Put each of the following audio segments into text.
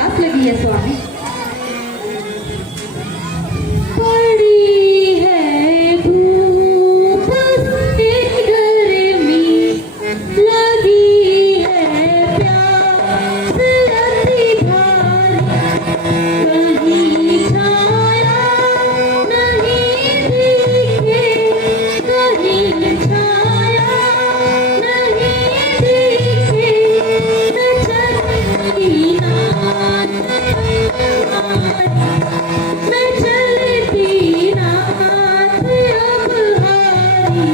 प्यास लगी है स्वामी। पड़ी है धूप से गर्मी, लगी है प्यास अति भारी, कहीं छाया नहीं दिखे, कहीं छाया नहीं दिखे, न चलती नाथ मैं चलती नाथ अब हारी,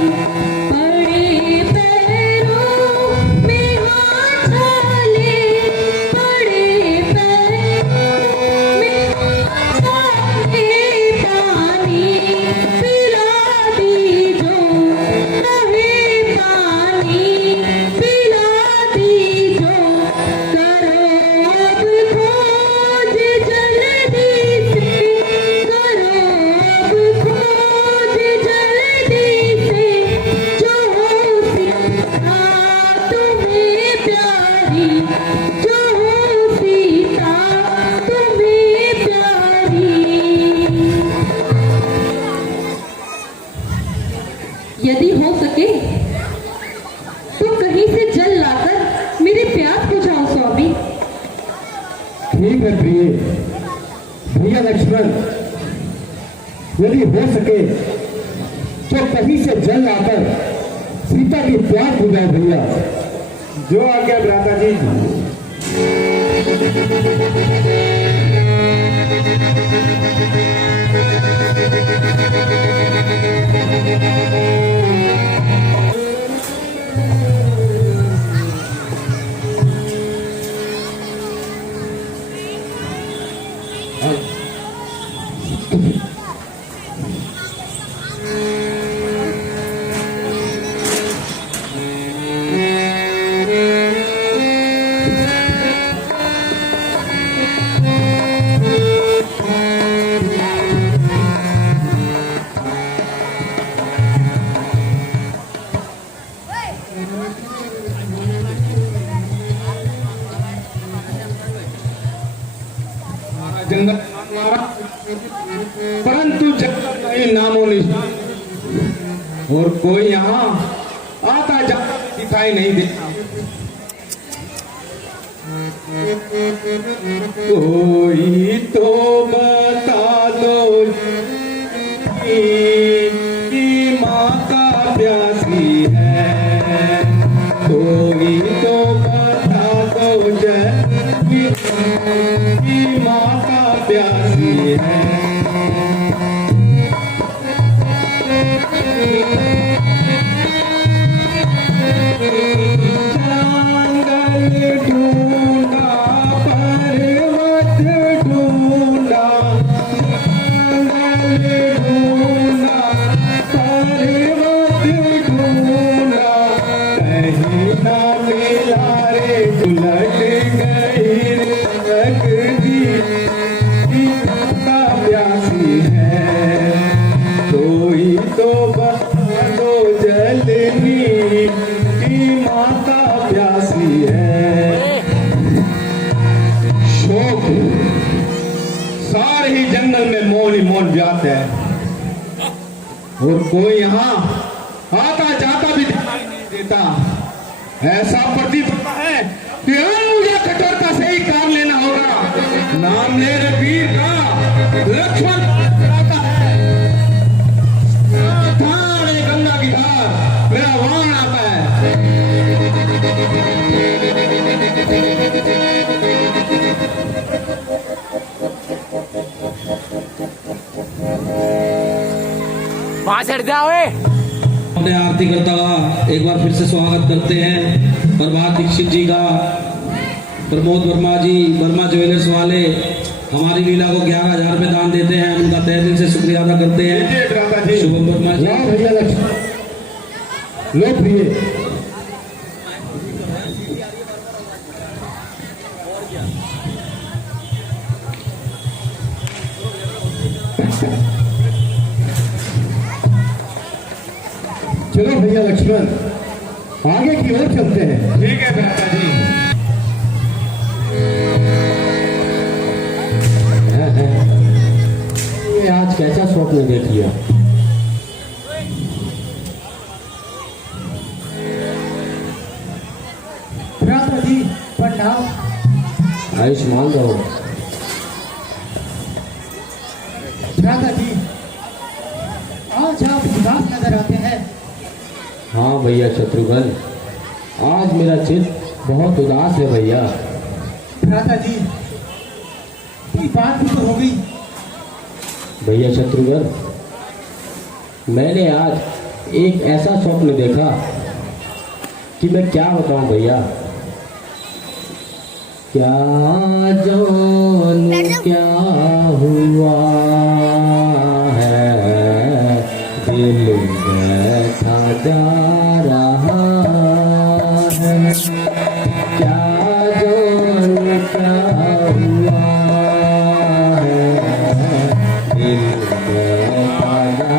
पड़े पैरों में हाथ डाले, पड़े पैरों में हाथ डाले, पानी पिला दीजो, रहे पानी पिला दीजो, करो अब खोज जल्दी से, करो अब खोज जल्दी से, जो हो सीता तुम्हें प्यारी, जो हो सीता तुम्हें प्यारी। यदि हो सके तो कहीं से जल लाकर मेरी प्यास बुझाओ स्वामी। ठीक है प्रिय भैया लक्ष्मण, यदि हो सके तो कहीं से जल लाकर सीता की प्यास बुझाए भैया। जो आज्ञा भ्राता जी। जंगल मारा, परंतु जंगल कहीं नामो निशान, और कोई यहाँ आता जाता दिखाई नहीं देता। कोई तो बता दो कि माँ का प्यासी है, कोई तो बता दो कि माँ का प्यासी है। जंगल ढूंढा, पर्वत ढूंढा, जंगल ढूंढा, पर्वत ढूंढा, कहीं ना मिला रे, उलट गई रे जगदी का प्यासी है। कोई तो बता दो जल्दी कि माता प्यासी है। शोक सारे ही जंगल में मौन ही मौन व्याप्त है, और कोई यहाँ आता जाता भी दिखाई नहीं देता। ऐसा प्रतीत होता है कि मुझे कठोरता से ही काम लेना होगा। नाम ले रे वीर का, लक्ष्मण आता है, धार है गंगा की धार, मेरा वाहन आता है। वहां से हट जाओ। अपने आरती करता हुआ एक बार फिर से स्वागत करते हैं प्रभात दीक्षित जी का। प्रमोद वर्मा जी, वर्मा ज्वेलर्स वाले हमारी लीला को 11,000 रुपए दान देते हैं, उनका तहे दिल से शुक्रिया अदा करते हैं। शुभम वर्मा जी, भैया लक्ष्मण, लो प्रिय चलो भैया लक्ष्मण, आगे की ओर चलते हैं। ठीक है भ्राता जी। आज कैसा स्वप्न देख लिया। भ्राता जी प्रणाम। आयुष्मान रहो। भ्राता जी आज आप उदास नजर आते हैं। हाँ भैया शत्रुघ्न, आज मेरा चित्त बहुत उदास है भैया। भ्राता जी कोई बात भी तो होगी। भैया शत्रुघ्न, मैंने आज एक ऐसा स्वप्न देखा कि मैं क्या बताऊं भैया। क्या जानूं क्या हुआ है, दिल बैठा जा रहा है। क्या जानूं क्या हुआ है, दिल बैठा जा रहा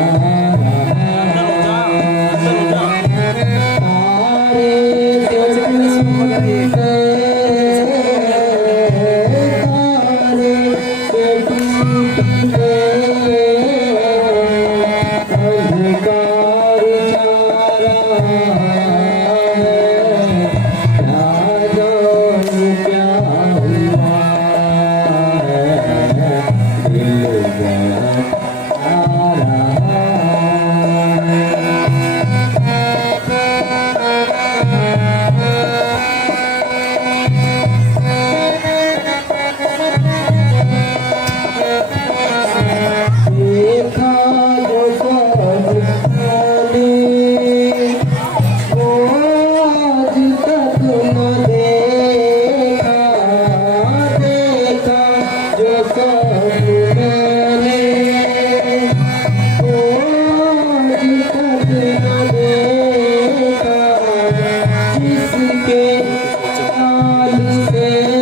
कृपा से मुझे मालूम होगा।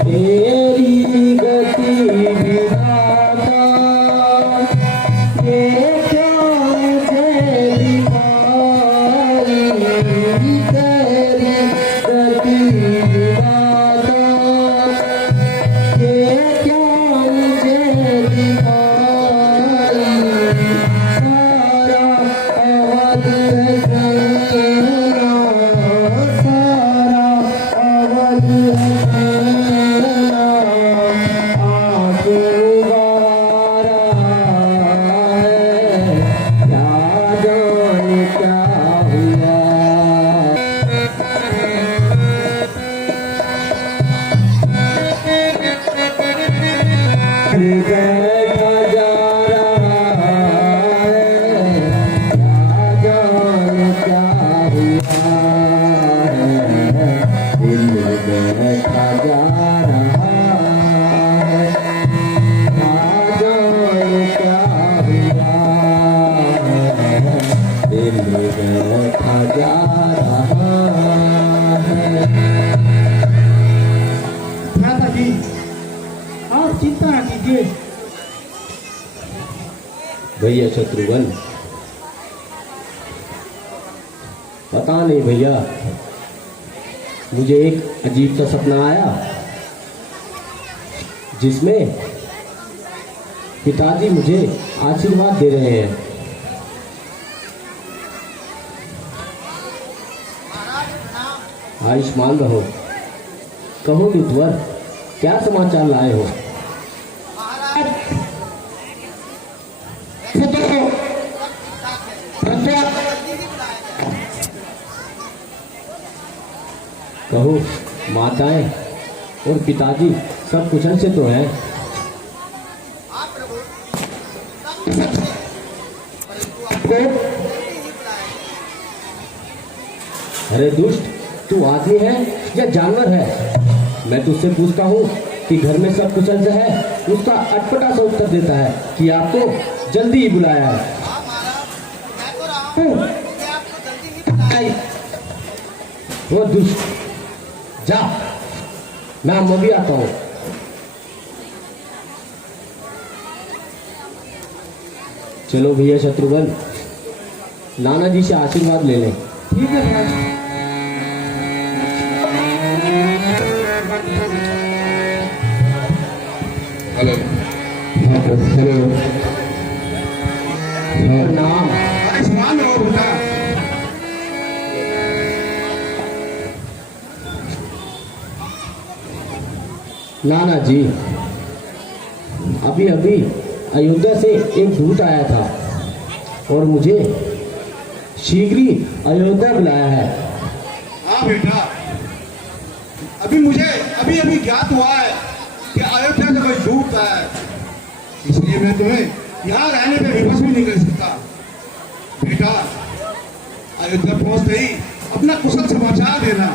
तेरी गति विधाता, ये क्या मुझे लिखाई। तेरी गति विधाता, ये क्या मुझे लिखाई। सारा अवध है तेरा, सारा अवध है तेरा। आप उबारा है, क्या जाने क्या हुआ। बैठा जा रहा है, क्या जाने क्या हुआ है। दिल बैठा जा रहा है, क्या जाने क्या हुआ है। दिल बैठा जा रहा है। भ्राता जी आप चिंता न कीजिए। भैया शत्रुघ्न, पता नहीं भैया, मुझे एक अजीब सा सपना आया जिसमें पिताजी मुझे आशीर्वाद दे रहे हैं। आयुष्मान रहो। कहो विद्वर, क्या समाचार लाए हो। कहो माताएं और पिताजी सब कुशल से तो हैं। अरे दुष्ट, तू आदमी है या जानवर है। मैं तुझसे पूछता हूँ कि घर में सब कुशल से है। उसका अटपटा सा उत्तर देता है कि आपको जल्दी ही बुलाया है। वो दुष्ट, जा, मैं भी आता हूँ। चलो भैया शत्रुघ्न, नाना जी से आशीर्वाद ले लें। ठीक है महाराज। हेलो हेलो नाम आयुष्मान हो बेटा। नाना जी, अभी अभी अयोध्या से एक दूत आया था और मुझे शीघ्र ही अयोध्या बुलाया है। हाँ बेटा, अभी अभी ज्ञात हुआ है कि अयोध्या से कोई दूत आया है, इसलिए मैं तुम्हें यहाँ रहने पे विवश भी नहीं कर सकता। बेटा, अयोध्या पहुंचते ही अपना कुशल समाचार देना।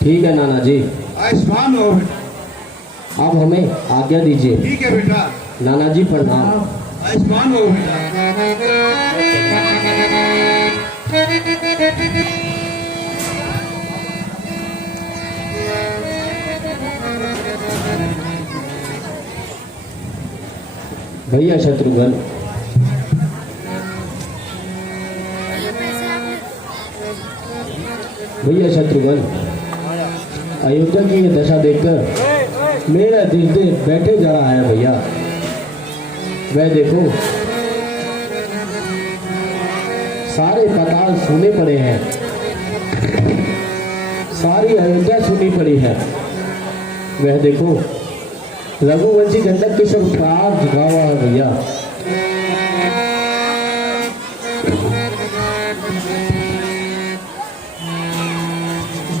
ठीक है नाना जी, आयुष्मान हो बेटा। आप हमें आज्ञा दीजिए। ठीक है बेटा, नाना जी प्रणाम। आयुष्मान हो बेटा। भैया शत्रुघ्न, भैया शत्रुघ्न, अयोध्या की ये दशा देखकर मेरा दिल बैठे जा रहा है भैया। वह देखो, सारे पाताल सुने पड़े हैं, सारी अयोध्या सुनी पड़ी है। वह देखो, रघुवंशी गंडक के सब प्राण झुका हुआ है भैया।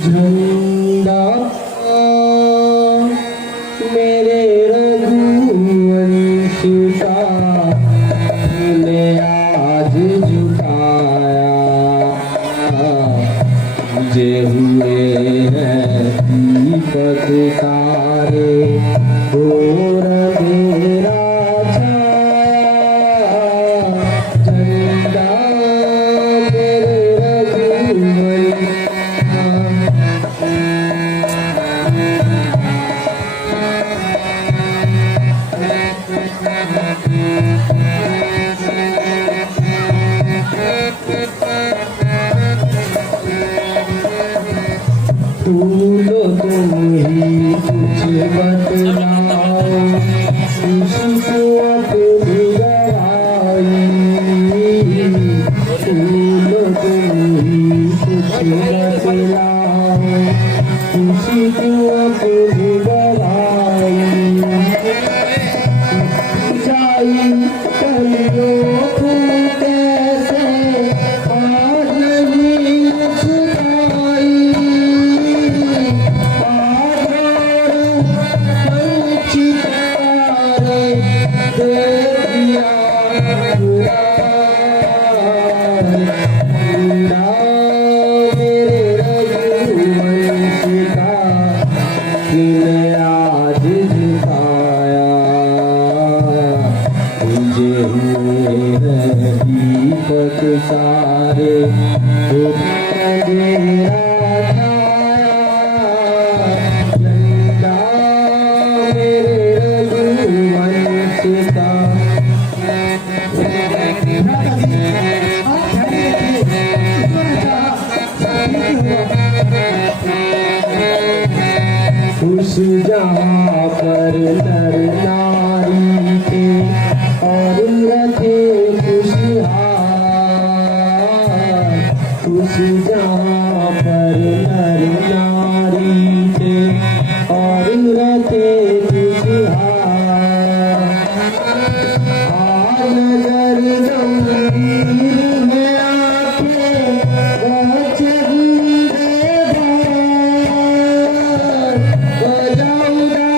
झंडा मेरे रघुवंश का तूने आज झुकाया, मुझे हुए हैं दीपक तारे और मेरा छाया। झंडा मेरे रघुवंश फूलो तुम ही कुछ बतलाओ, खुशबू तुम गवाई। फूलो तुम ही कुछ बतलाओ, खुशबू तुम गवाई। जाई कलियो तुम कैसे आज नहीं छुपाई। सारे उस जहाँ पर नर नारी थे और रखे खुशहाल। उस जहाँ पर नर नारी थे और रखे खुशहाल। आज नजर गंभीर में आके बजाऊंगा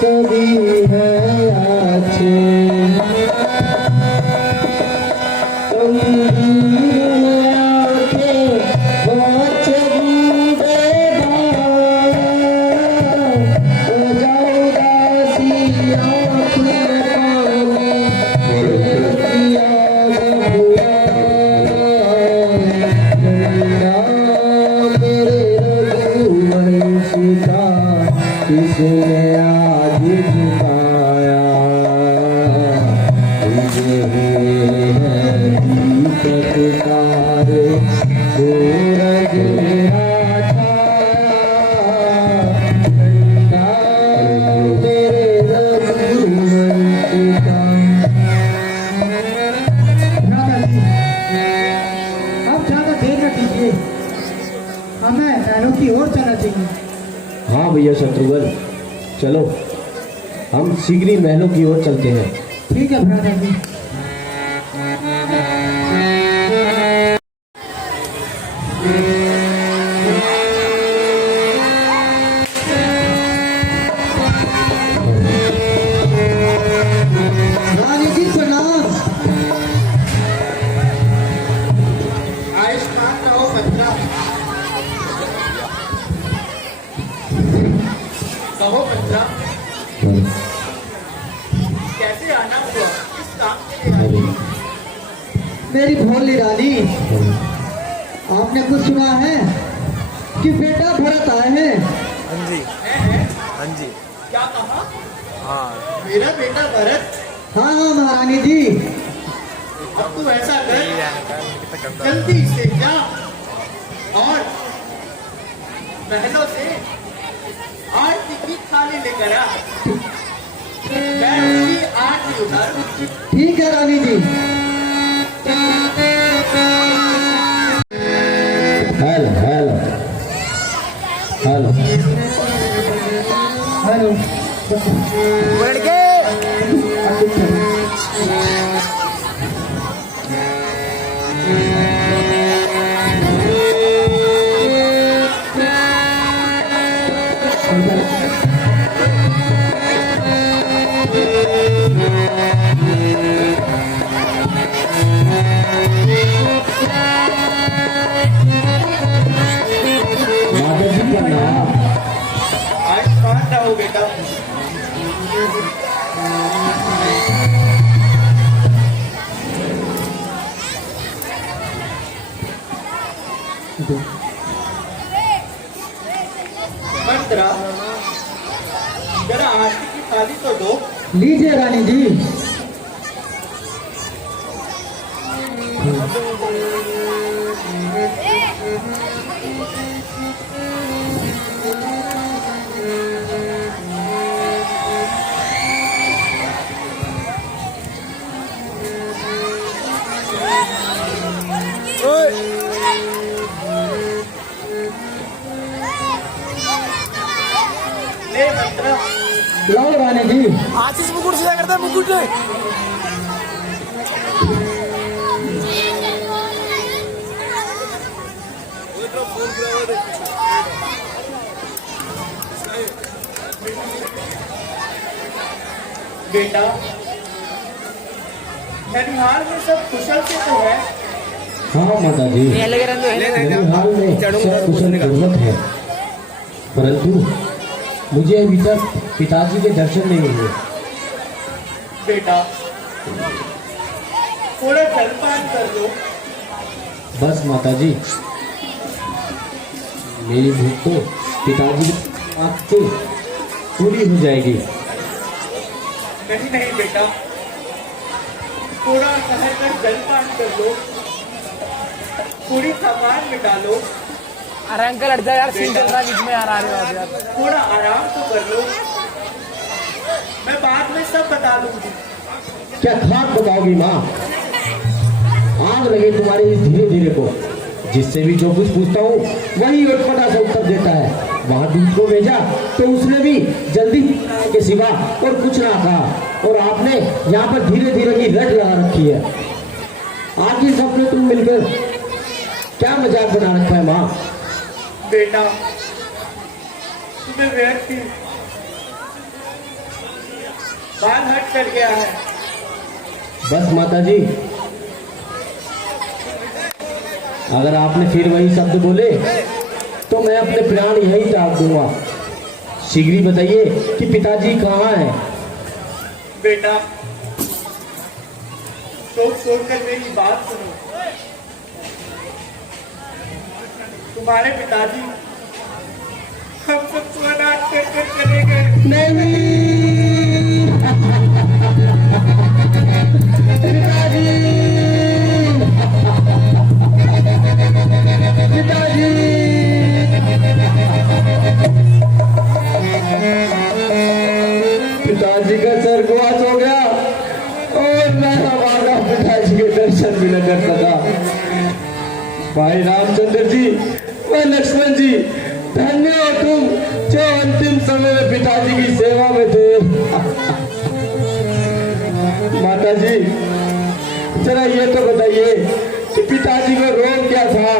कभी है अच्छे तुम आके बहुत बूढ़े हो जाओ दासी आँख में पानी किया हुआ गंगा मेरे रघुवंशी का किसने आज झुकाया तुझे है दीपक तारे सूरज मेरा छाया गंगा मेरे रघुवंशी का। राधा जी आप ज्यादा देर न कीजिए, हमें महलों की ओर चलना चाहिए। हाँ भैया शत्रुघ्न, चलो हम शीघ्र ही महलों की ओर चलते हैं। ठीक है राधा जी। रानी जी प्रणाम। आयुष्मान रहो बच्चा। कहो बच्चा, कैसे आना हुआ? किस काम के लिए आई? मेरी भोली रानी, आपने कुछ सुना है कि बेटा भरत आए हैं? हाँ जी। क्या कहा? हाँ मेरा बेटा भरत? हाँ हाँ महारानी जी। अब तू ऐसा कर, जल्दी से जा और महलों से आरती की थाली लेकर आ। मैं उसकी आरती उतारूं। ठीक है Rani ji. Hello hello hello hello. लड़के माता जी का नाम। आयुष्मान रहो बेटा। मंत्रा, जरा आरती की थाली तो दो। लीजिए रानी जी। ले मंत्रा। लाओ रानी जी। आशीष मुकुट से क्या करता है मुकुट ने? बेटा, ननिहाल में सब कुशल से तो है? हाँ माता जी, ननिहाल में सब कुशल पूर्वक है, परंतु मुझे अभी तक पिताजी के दर्शन नहीं हुए। बेटा, थोड़ा जलपान कर लो। बस माता जी, मेरी भूख तो पिताजी की आँख से पूरी हो जाएगी। नहीं नहीं बेटा, थोड़ा ठहर कर जलपान कर लो, पूरी थकान मिटा लो। अरे अंकल हट जा यार, सीन चल रहा है बीच में यार, आ रहे हो आप यार। थोड़ा आराम तो कर लो, मैं बाद में सब बता दूंगी। क्या खाक बताओगी माँ? आग लगे तुम्हारे इस धीरे धीरे को, जिससे भी जो कुछ पूछता हूँ वही उटपटा सा उत्तर देता है। वहां दूध को भेजा तो उसने भी जल्दी के सिवा और कुछ ना कहा, और आपने यहाँ पर धीरे धीरे की रट लगा रखी है। आखिर सबने तुम मिलकर क्या मजाक बना रखा है माँ? बेटा, तुम्हें व्यर्थ ही बाल हट कर गया है। बस माता जी, अगर आपने फिर वही शब्द बोले तो मैं अपने प्राण यहीं त्याग दूंगा। शीघ्र ही बताइए कि पिताजी कहाँ हैं? बेटा, सोच सोचकर मेरी बात सुनो। तुम्हारे पिताजी हम सबको अनाथ कर चले गए। नहीं पिताजी, पिताजी, पिताजी का स्वर्गवास हो गया और मैं हमारा पिताजी के दर्शन भी न कर सका। भाई रामचंद्र जी व लक्ष्मण जी, धन्य हो तुम जो अंतिम समय में पिताजी की सेवा में थे। माता जी, जरा ये तो बताइए कि पिताजी को रोग क्या था?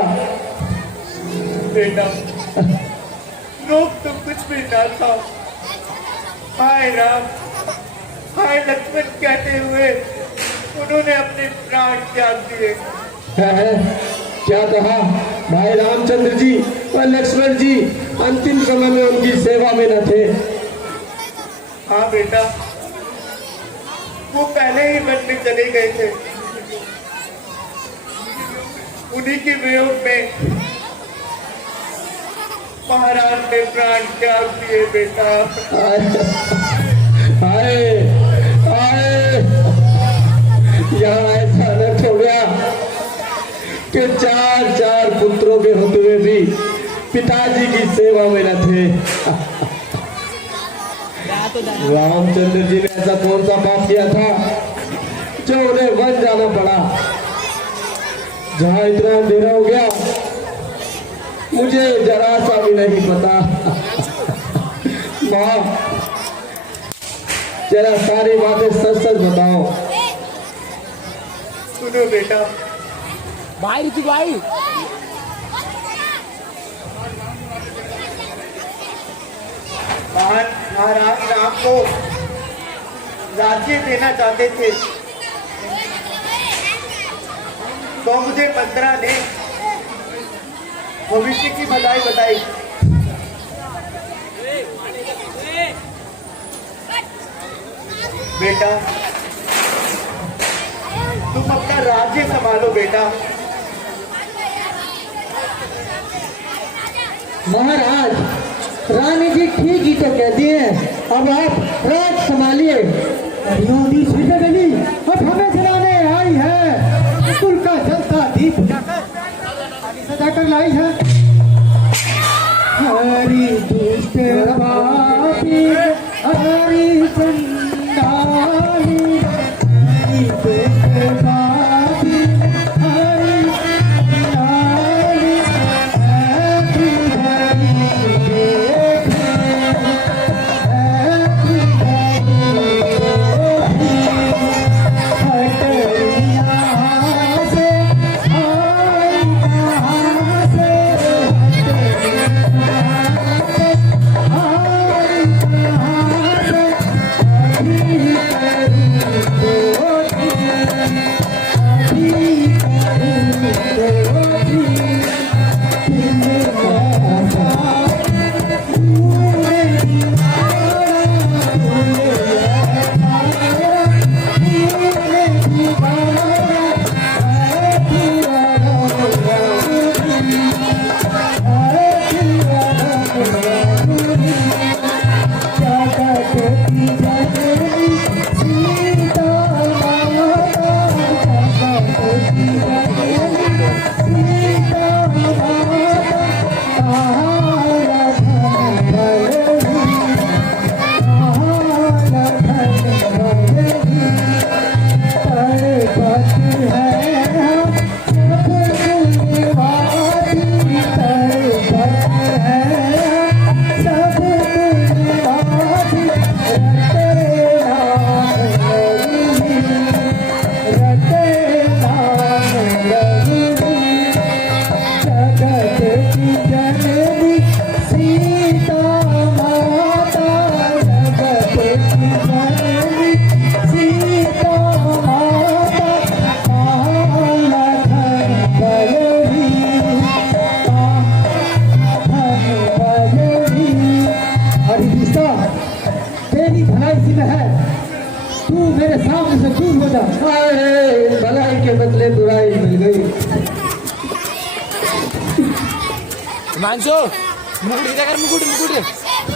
बेटा, रोग तो कुछ भी ना था। हाय राम, हाय लक्ष्मण कहते हुए उन्होंने अपने प्राण त्याग दिए। है? क्या कहा? भाई रामचंद्र जी और लक्ष्मण जी अंतिम समय में उनकी सेवा में न थे? हाँ बेटा, वो पहले ही वन में चले गए थे। उन्हीं के वियोग में महाराज ने प्राण त्याग दिए। बेटा, आए आए, यहाँ ऐसा अनर्थ हो गया कि चार पुत्रों के होते हुए भी पिताजी की सेवा में न थे। रामचंद्र जी ने ऐसा कौन सा पाप किया था जो उन्हें वन जाना पड़ा, जहाँ इतना अंधेरा हो गया मुझे जरा सा भी नहीं पता। माँ, जरा सारी बातें सच सच बताओ। सुनो बेटा, भाई ऋतिक भाई, महाराज राम को राज्य देना चाहते थे, तो मुझे मंत्रा ने भविष्य की भलाई बताई। बेटा, तुम अपना राज्य संभालो। बेटा, महाराज, रानी जी ठीक ही तो कहती हैं, अब आप राज संभालिए। अब हमें जलाने आई है, कुल का जलता दीप सजा कर लाई है। हरी दुष्ट पापी, हरी चंडाली, हरी दुष्ट पापी, हरी चंडाली, ऐसी हरी देखे, ऐसी हरी हटरिया से आई कहाँ से, सब बेटा, तेरी भलाई इसी में है, तू मेरे सामने से दूर हो जा। अरे भलाई के बदले बुराई मिल गई। हिमांशु मुकुट दिखा कर, मुकुट मुकुट।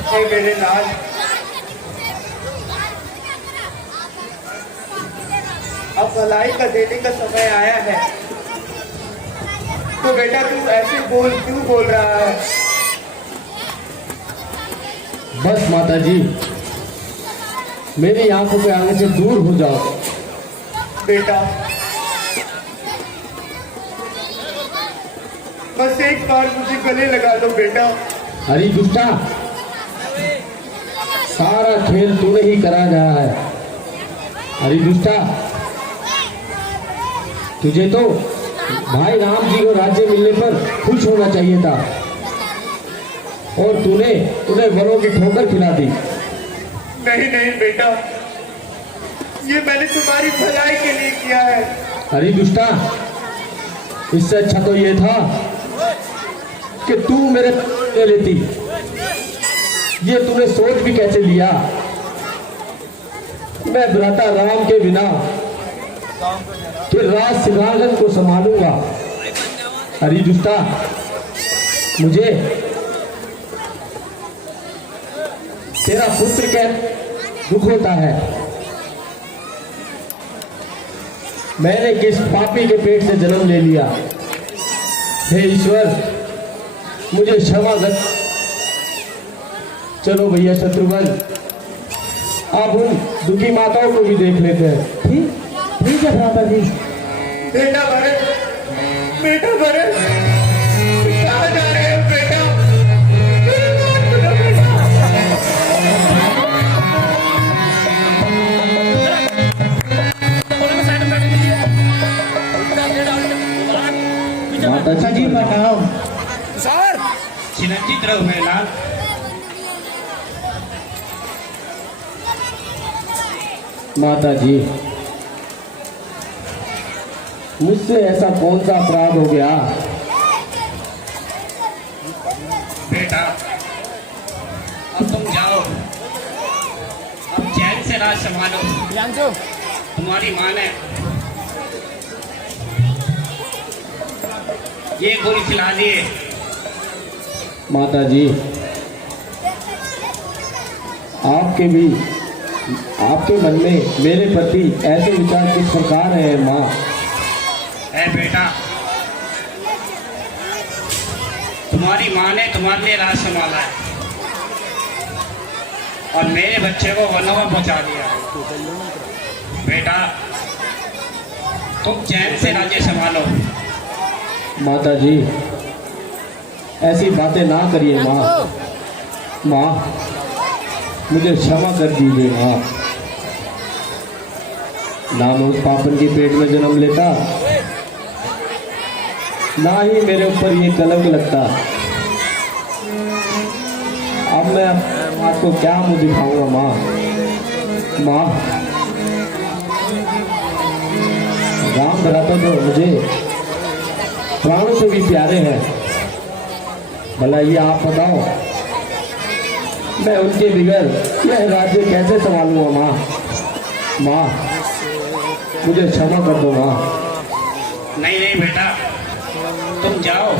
हे मेरे लाल, अब भलाई का देने का समय आया है, तो बेटा तू ऐसे क्यों बोल रहा है? बस माता जी, मेरी आंखों के आगे से दूर हो जाओ। बेटा बस एक बार मुझे गले लगा दो बेटा। अरे दुष्टा, सारा खेल तूने ही करा रहा है। अरे दुष्टा, तुझे तो भाई राम जी को राज्य मिलने पर खुश होना चाहिए था, और तूने उन्हें वरों की ठोकर खिला दी। नहीं नहीं बेटा, ये मैंने तुम्हारी भलाई के लिए किया है। अरे दुष्टा, इससे अच्छा तो ये था कि तू मेरे ले लेती। ये तूने सोच भी कैसे लिया? मैं भ्राता राम के बिना फिर राज सिंहासन को संभालूंगा। अरे दुष्टा, मुझे तेरा पुत्र का दुख होता है। मैंने किस पापी के पेट से जन्म ले लिया। हे ईश्वर, मुझे क्षमा कर। चलो भैया शत्रुघ्न, अब उन दुखी माताओं को भी देख लेते हैं। ठीक है भ्राता जी। बेटा भरत, बेटा भरत, कहाँ जा रहे हो बेटा? मेरी बात सुनो बेटा। माता जी बताओ। सर चिरंजीत रहो मेरे लाल। माता जी, मुझसे ऐसा कौन सा अपराध हो गया? बेटा अब तुम जाओ, अब चैन से राज संभालो। हिमांशु तुम्हारी माँ ने ये गोली खिला दिए। माता जी, आपके मन में मेरे प्रति ऐसे विचार किस प्रकार है माँ? है बेटा, तुम्हारी माँ ने तुम्हारे लिए राज संभाला है और मेरे बच्चे को वनों में पहुंचा दिया है। बेटा तुम चैन से राज्य संभालो। माता जी, ऐसी बातें ना करिए माँ। माँ, मुझे क्षमा कर दीजिए माँ। ना मैं उस पापन के पेट में जन्म लेता, ना ही मेरे ऊपर ये कलंक लगता। अब मैं आपको क्या मुंह दिखाऊंगा माँ? माँ, राम भ्राता तो मुझे प्राणों से भी प्यारे हैं। भला ये आप बताओ, मैं उनके बिगड़ मैं राज्य कैसे संभालूंगा माँ? माँ, मुझे क्षमा कर दो माँ। नहीं नहीं बेटा, तुम जाओ,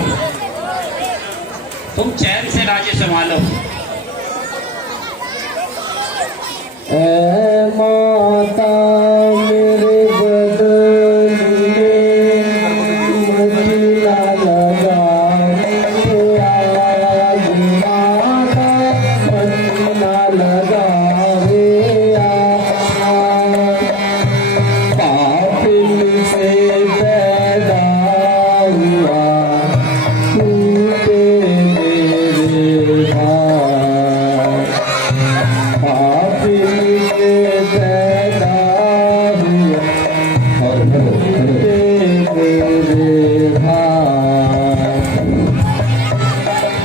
तुम चैन से राज्य संभालो। ऐ माता मेरे बदन में मदीना लगा, आज माता मदीना लगा रे पापिन से पैदा हुआ, टूटे मेरे भाई। पापिन से पैदा हुआ और टूटे मेरे भाई।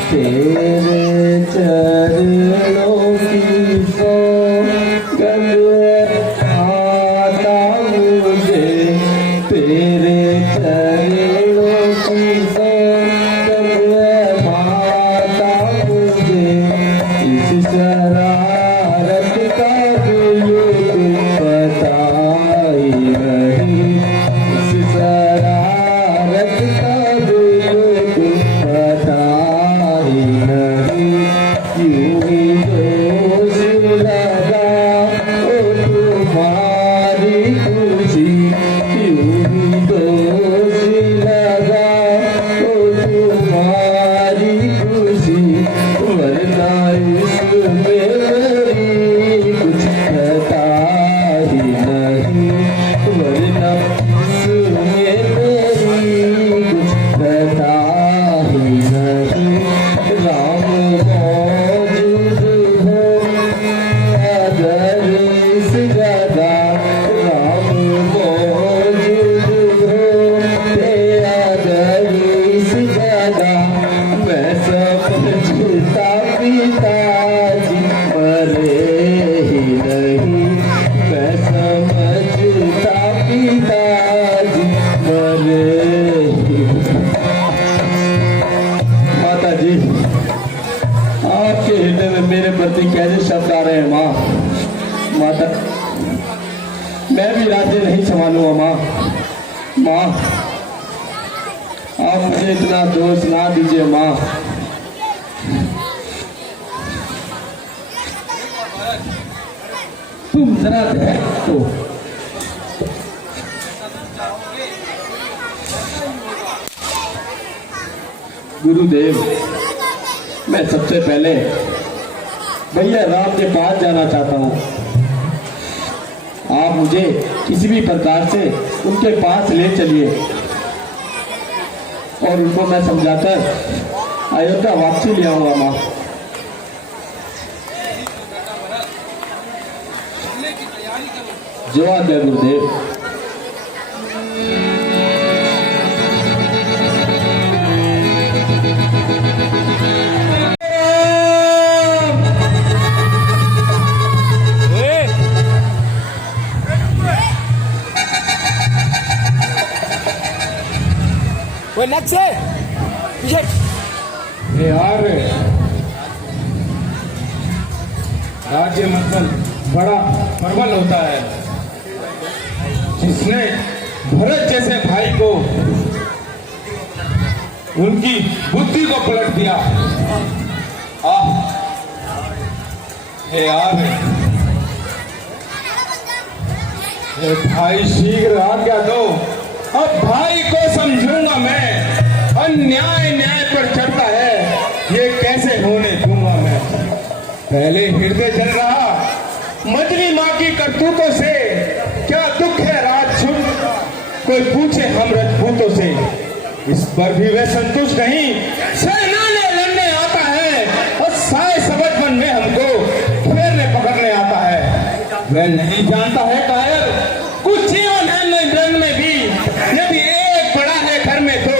तेरे चरणों की सौगंध आता मुझे, तेरे चरणों की सौगंध आता मुझे, इस शराब कैसे शब्द आ रहे हैं माँ। माता, मैं भी राज्य नहीं संभालूंगा माँ। माँ, आप मुझे इतना दोष ना दीजिए माँ। तुम जरा धैर्य तो। गुरुदेव, मैं सबसे पहले भैया राम के पास जाना चाहता हूँ। आप मुझे किसी भी प्रकार से उनके पास ले चलिए और उनको मैं समझाकर अयोध्या वापसी ले आऊंगा माँ। जो आज्ञा गुरुदेव। वो नेक्स्ट है पीछे यार, राज्य मतलब बड़ा प्रबल होता है, जिसने भरत जैसे भाई को उनकी बुद्धि को पलट दिया। यार, भाई शीघ्र आज्ञा दो, अब भाई को समझूंगा मैं। अन्याय न्याय पर चढ़ता है, ये कैसे होने दूंगा मैं। पहले हृदय जल रहा, मजली माँ की करतूतों से क्या दुख है राज सुन, कोई पूछे हम रजपूतों से। इस पर भी वे संतुष्ट नहीं, सेना ने लड़ने आता है और साए सबक मन में हमको फेरने पकड़ने आता है। वह नहीं जानता है कायर, कुछ जीवन है जन्म में भी, यदि एक बड़ा है घर में तो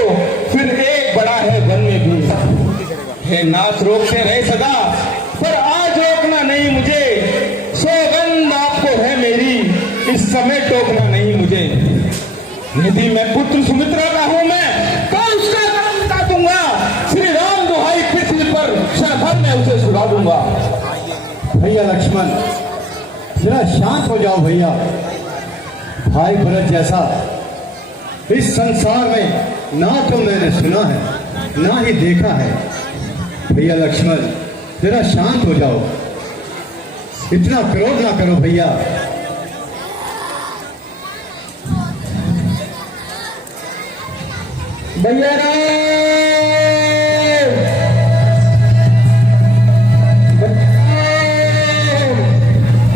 फिर एक बड़ा है वन में भी। हे नाथ, रोकते रहे सदा, पर आज रोकना नहीं मुझे। सौगंध आपको है मेरी, इस समय टोकना नहीं मुझे। यदि मैं पुत्र सुमित्रा का हूं मैं, तो उसका काम बता दूंगा। श्री राम दुहाई पृथ्वी पर क्षण में उसे सुला दूंगा। भैया लक्ष्मण, जरा शांत हो जाओ भैया। भाई भरत जैसा इस संसार में ना तो मैंने सुना है, ना ही देखा है। भैया लक्ष्मण, जरा शांत हो जाओ, इतना क्रोध ना करो भैया। भैया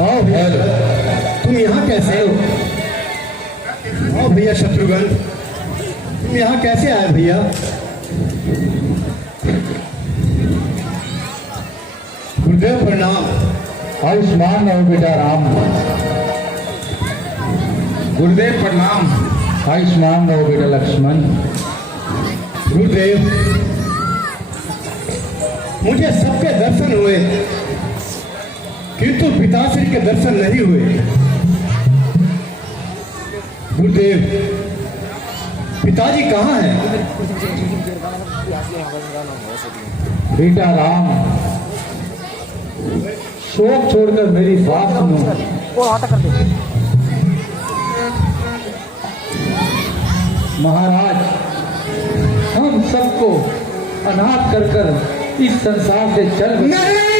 आओ भैया, तुम यहाँ कैसे हो? आओ भैया शत्रुघ्न, तुम यहाँ कैसे आए भैया? गुरुदेव प्रणाम। आयुष्मान रहो बेटा राम। गुरुदेव प्रणाम। आयुष्मान रहो बेटा लक्ष्मण। गुरुदेव, मुझे सबके दर्शन हुए, किंतु पिताश्री के दर्शन नहीं हुए। गुरुदेव, पिताजी कहाँ हैं? बेटा राम, शोक छोड़कर मेरी बात सुनो। वो हटा कर दो। महाराज, हम सबको अनाथ कर कर इस संसार से चल गए।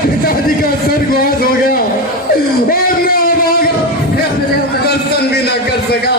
पिताजी का स्वर्गवास हो गया और मैं अब दर्शन भी न कर सका।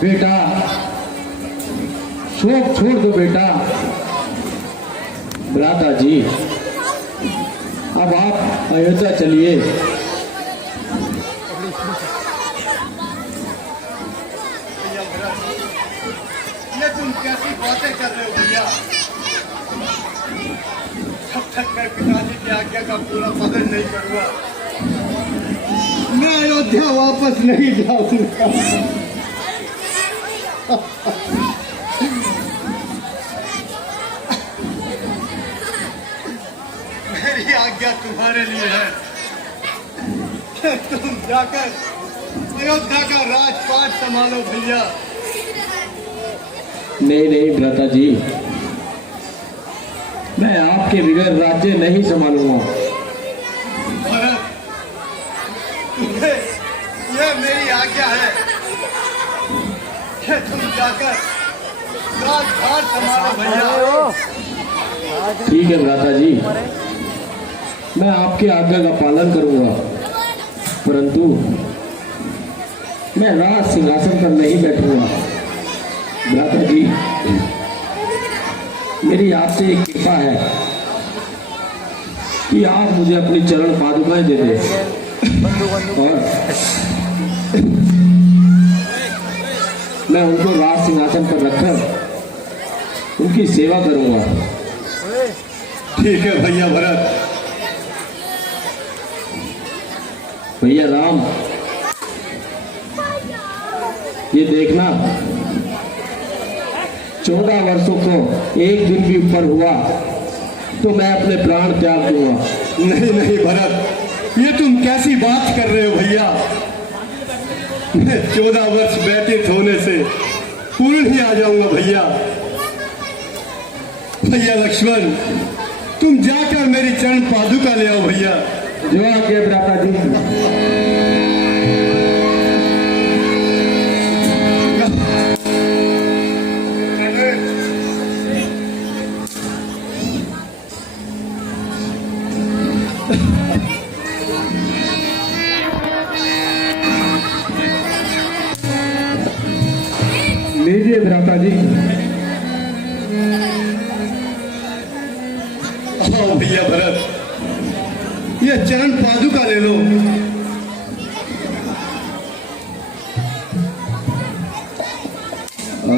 बेटा शोक छोड़ दो बेटा। भ्राता जी, अब आप अयोध्या चलिए। ये तुम कैसी बातें कर रहे हो भैया? जब तक मैं पिताजी की आज्ञा का पूरा पालन नहीं करूंगा, मैं अयोध्या वापस नहीं जाऊंगा। मेरी आज्ञा तुम्हारे लिए है कि तुम जाकर अयोध्या का राजपाट संभालो भैया। नहीं नहीं भ्राता जी, मैं आपके बगैर राज्य नहीं संभालूंगा। भरत, यह मेरी आज्ञा है कि तुम जाकर राजपाट संभालो भैया। ठीक है भ्राता जी, मैं आपकी आज्ञा का पालन करूंगा, परंतु मैं राज सिंहासन पर नहीं बैठूंगा। भ्राता जी, मेरी आपसे एक कृपा है कि आप मुझे अपनी चरण पादुकाएं दे दें और मैं उनको राज सिंहासन पर रखकर उनकी सेवा करूंगा। ठीक है भैया भरत। भैया राम, ये देखना, 14 वर्षों को एक दिन भी ऊपर हुआ तो मैं अपने प्राण त्याग दूंगा। नहीं नहीं भरत, ये तुम कैसी बात कर रहे हो भैया? मैं 14 वर्ष व्यतीत होने से पूर्ण ही आ जाऊंगा भैया। भैया लक्ष्मण, तुम जाकर मेरी चरण पादुका ले आओ भैया। जो आज्ञा भ्राता जी। लीजिए भ्राता जी। आओ भैया भरत, ये चरण पादुका ले लो।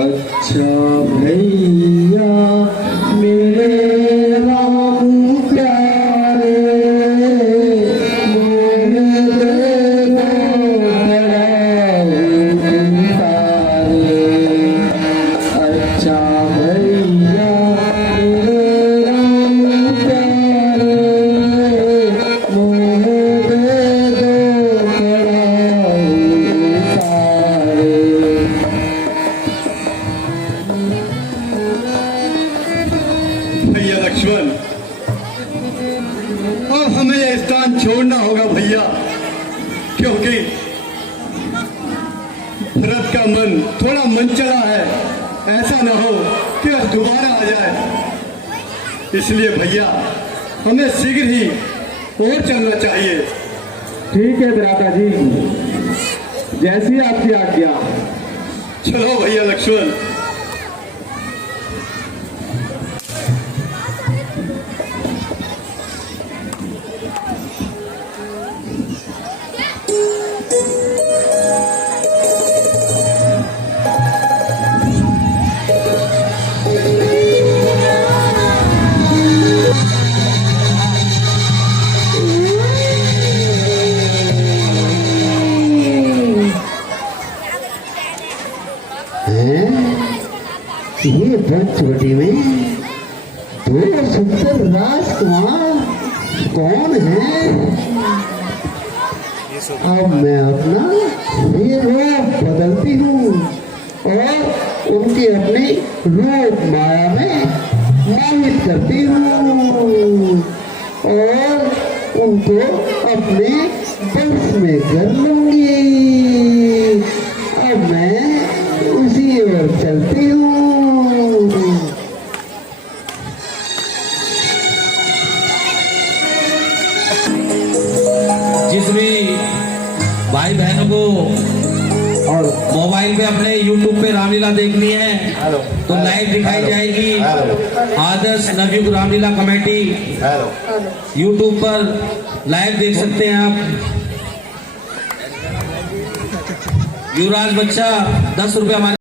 अच्छा भैया मेरे राम प्यारे, मोरे दे तारे। अच्छा भैया मेरे राम प्यारे, मोरे दे तारे। भैया लक्ष्मण, अब हमें यह स्थान छोड़ना होगा भैया, क्योंकि भरत का मन थोड़ा मनचला है। ऐसा ना हो कि वह दोबारा आ जाए, इसलिए भैया हमें शीघ्र ही और चलना चाहिए। ठीक है भ्राता जी, जैसी आपकी आज्ञा। चलो भैया लक्ष्मण। ये पंचवटी में 270 राजकुमार कौन है? अब मैं अपना ये रूप बदलती हूँ और उनकी अपनी रूप माया में मोहित करती हूँ और उनको अपने वश में कर लूंगी। अब मैं उसी ओर चलती हूँ। जिस भी भाई बहनों को और मोबाइल पे अपने YouTube पे रामलीला देखनी है तो लाइव दिखाई जाएगी। आदर्श नवयुग रामलीला कमेटी YouTube पर लाइव देख सकते हैं आप। युवराज बच्चा 10 रुपये हमारे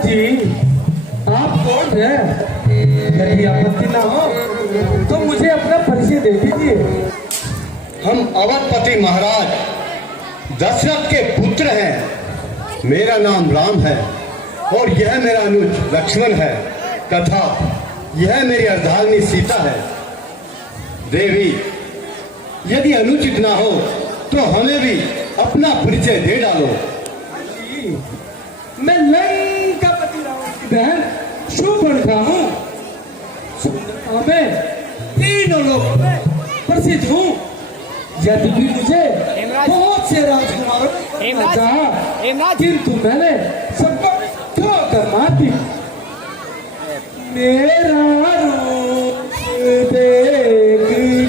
जी आप कौन है? यदि आपत्ति ना हो तो मुझे अपना परिचय दे दीजिए। हम अवधपति महाराज दशरथ के पुत्र हैं। मेरा नाम राम है और यह मेरा अनुज लक्ष्मण है तथा यह मेरी अर्धांगिनी सीता है। देवी यदि अनुचित ना हो तो हमें भी अपना परिचय दे डालो। मैं लंकापति रावण की बहन शूर्पणखा हूँ। मैं तीनों लोग प्रसिद्ध हूँ। यदि भी मुझे बहुत से राजकुमारों ने चाहा किंतु मैंने सबको ठोकर मार दी। मेरा रूप देख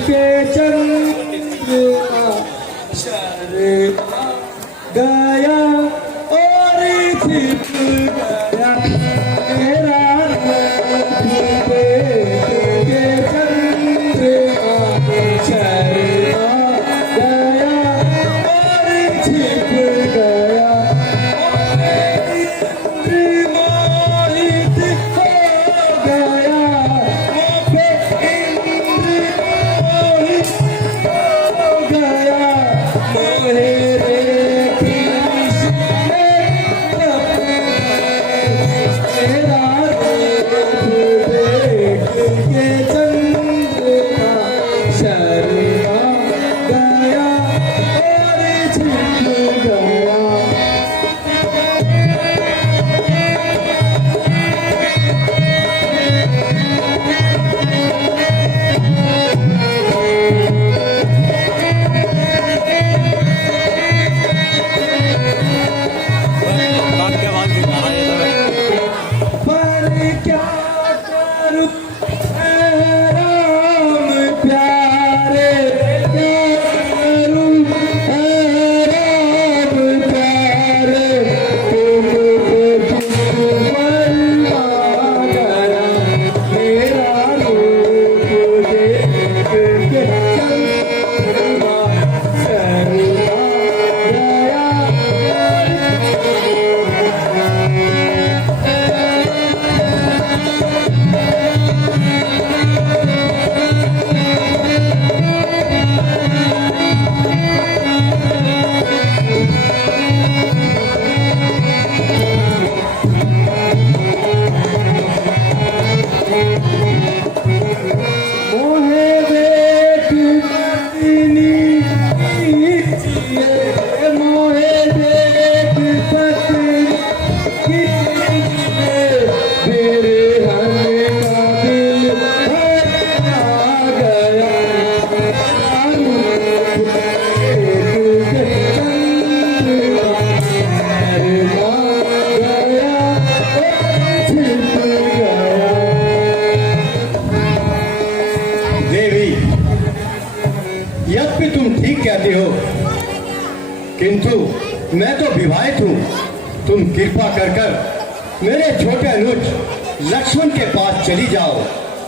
के चंद्रमा शर्मा गया और छिप गया। मेरा रूप देख के चंद्रमा शर्मा गया और छिप गया। मोहित हो गया मोहित हो गया। मोहे रे कृष्ण कृपा कर कर मेरे छोटे अनुज लक्ष्मण के पास चली जाओ,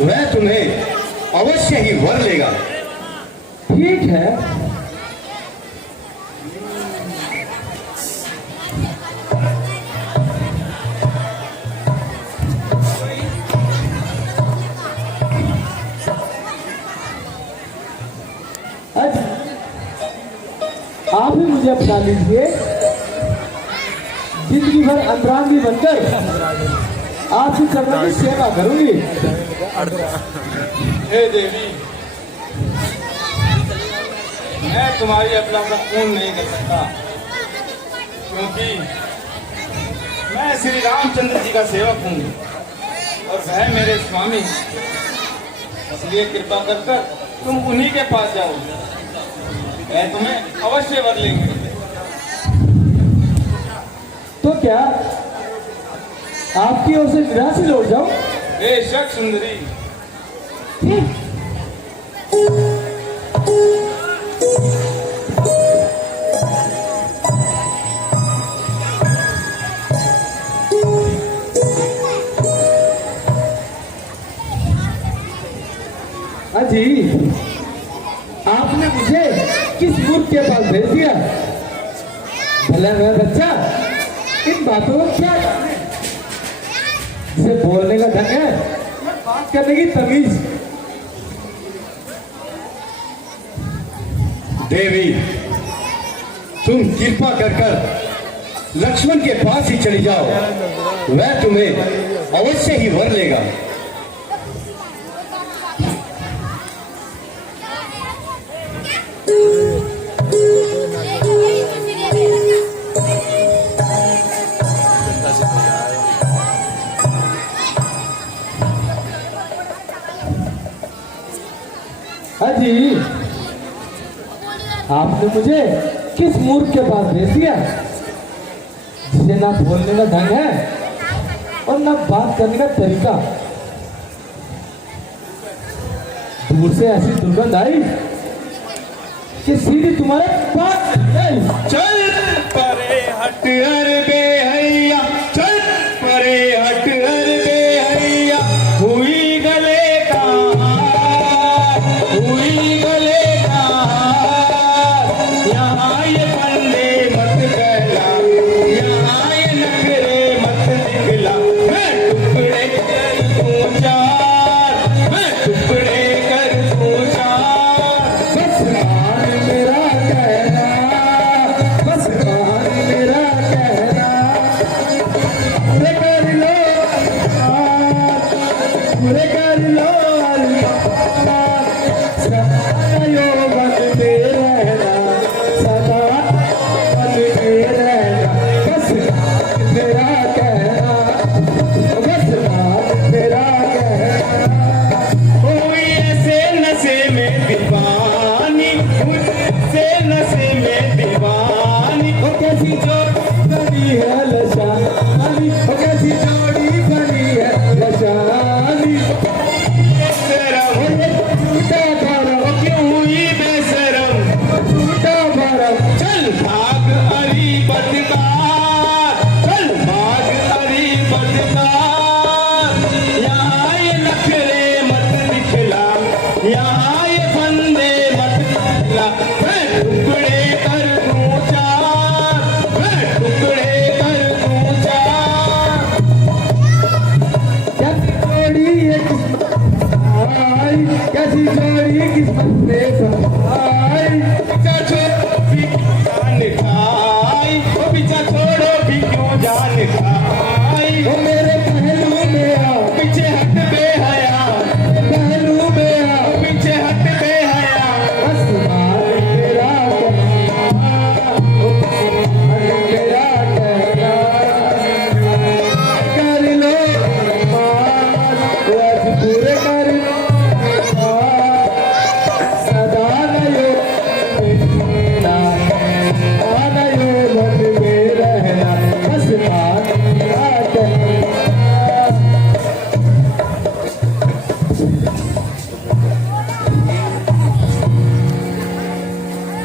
वह तुम्हें अवश्य ही वर लेगा। ठीक है। अच्छा, आप ही मुझे अपना लीजिए, जिंदगी भर अंतरांगी बनकर आपकी चरणों की सेवा करूंगी। हे देवी, मैं तुम्हारी अपना को पूर्ण नहीं कर सकता, क्योंकि मैं श्री रामचंद्र जी का सेवक हूँ और वह मेरे स्वामी। इसलिए कृपा कर कर तुम उन्हीं के पास जाओ, मैं तुम्हें अवश्य वर लेंगे। तो क्या आपकी ओर से निराशी लौट जाओ? बेशक सुंदरी। अजी, आपने मुझे किस मूर्ख के पास भेज दिया? भला मैं बच्चा इन बातों को क्या जाने? जिसे बोलने का ढंग है, बात करने की तमीज। देवी, तुम कृपा कर कर लक्ष्मण के पास ही चली जाओ, वह तुम्हें अवश्य ही वर लेगा। अजी, आपने मुझे किस मूर्ख के पास भेज दिया, जिसे ना बोलने का ढंग है और ना बात करने का तरीका? दूर से ऐसी दुर्गंध आई कि सीधी तुम्हारे पास आई। चल परे हट अरबे हैया, चल परे हट अरबे हैया, हुई गले का हुई गले का, यहाँ ये बंदे मत गला, यहाँ ये नखरे मत दिखला, मैं टुकड़े कर दूं चार, मैं टुकड़े कर दूं चार। बस मान मेरा कहना, बस मान मेरा कहना, पूरे कर लो पूरे कर लो सदा यौवन में रहना, सदा यौवन में रहना। बस मान मेरा कहना, बस मान मेरा कहना। कोई ऐसे नशे में दीवानी, मुझसे नशे में दीवानी, वो कैसी जोड़ी बनी है लशानी, वो कैसी जोड़ी बनी है लशानी। बेशरम टूटा भरम, क्यों हुई बेशरम, टूटा भरम, चल भाग अली बदकार, चल भाग अली बदकार, यहाँ ये नखरे मत दिखला, यहाँ ये फंदे मत दिखला, मैं टुकड़े कर दूं चार, मैं टुकड़े कर दूं चार। कैसी जोड़ी ये किस्मत आई, कैसी जोड़ी किस्मत ने आई। पीछा छोड़ो भी क्यों जान खाई, ओ पीछा छोड़ो भी क्यों जान खाई, वो मेरे पहलू में आओ, पीछे हट बेहया, पहलू में आओ, पीछे हट बेहया। बस मान मेरा कहना, मान मेरा कहना, कर लो मान, आज पूरे कर लो मान, सदा नयो रहना, सदा नयो मन में रहना। बस मान मेरा कहना।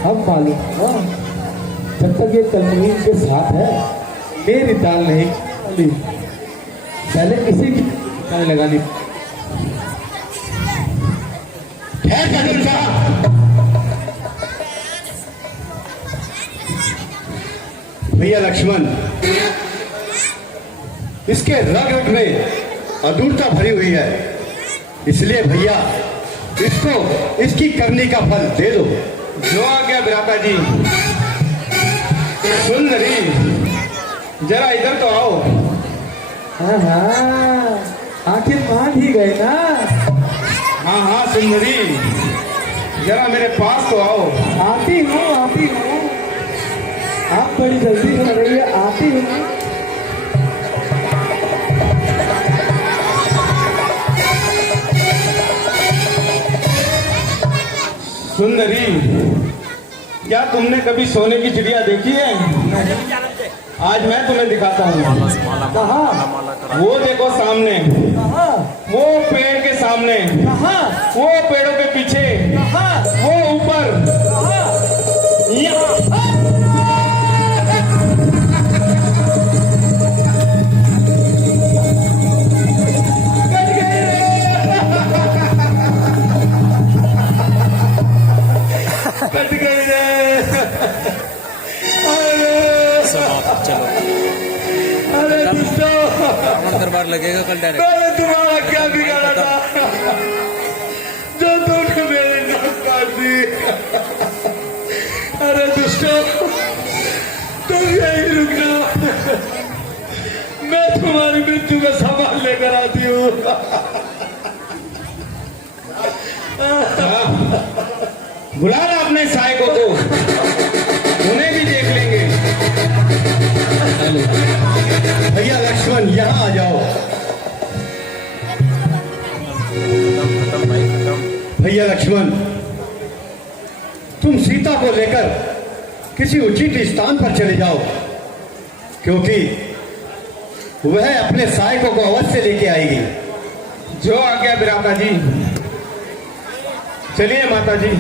अब मालूम हुआ, जब तक ये तलमीन के साथ है मेरी दाल नहीं खाली, पहले किसी की दाल लगानी। ठहर खजूर शाह, भैया लक्ष्मण, इसके रग रग में अधूरता भरी हुई है, इसलिए भैया इसको इसकी करनी का फल दे दो। जो आ गया भ्राता जी। सुंदरी, जरा इधर तो आओ। आखिर मान ही गए ना। हाँ हाँ सुंदरी, जरा मेरे पास तो आओ। आती हूँ आप बड़ी जल्दी हो रही है, आती हूँ। सुंदरी, क्या तुमने कभी सोने की चिड़िया देखी है? आज मैं तुम्हें दिखाता हूँ। कहाँ? वो देखो सामने, कहाँ? वो पेड़ के सामने, कहाँ? वो पेड़ों के पीछे, कहाँ? वो ऊपर, यहाँ। कट गई रे। चलो अरे दुष्टो, रावण दरबार लगेगा कल डायरेक्ट। मैंने तुम्हारा क्या बिगाड़ा था जो तुमने मेरी नाक काट दी? अरे दुष्टो, तुम यही रुकना, मैं तुम्हारी मृत्यु का सामान लेकर आती हूँ। बुला ला अपने सहायकों को, उन्हें भी देख लेंगे। भैया लक्ष्मण, यहाँ आ जाओ। भैया लक्ष्मण, तुम सीता को लेकर किसी उचित स्थान पर चले जाओ, क्योंकि वह अपने सहायकों को अवश्य लेके आएगी। जो आ गया भ्राता जी। चलिए माता जी।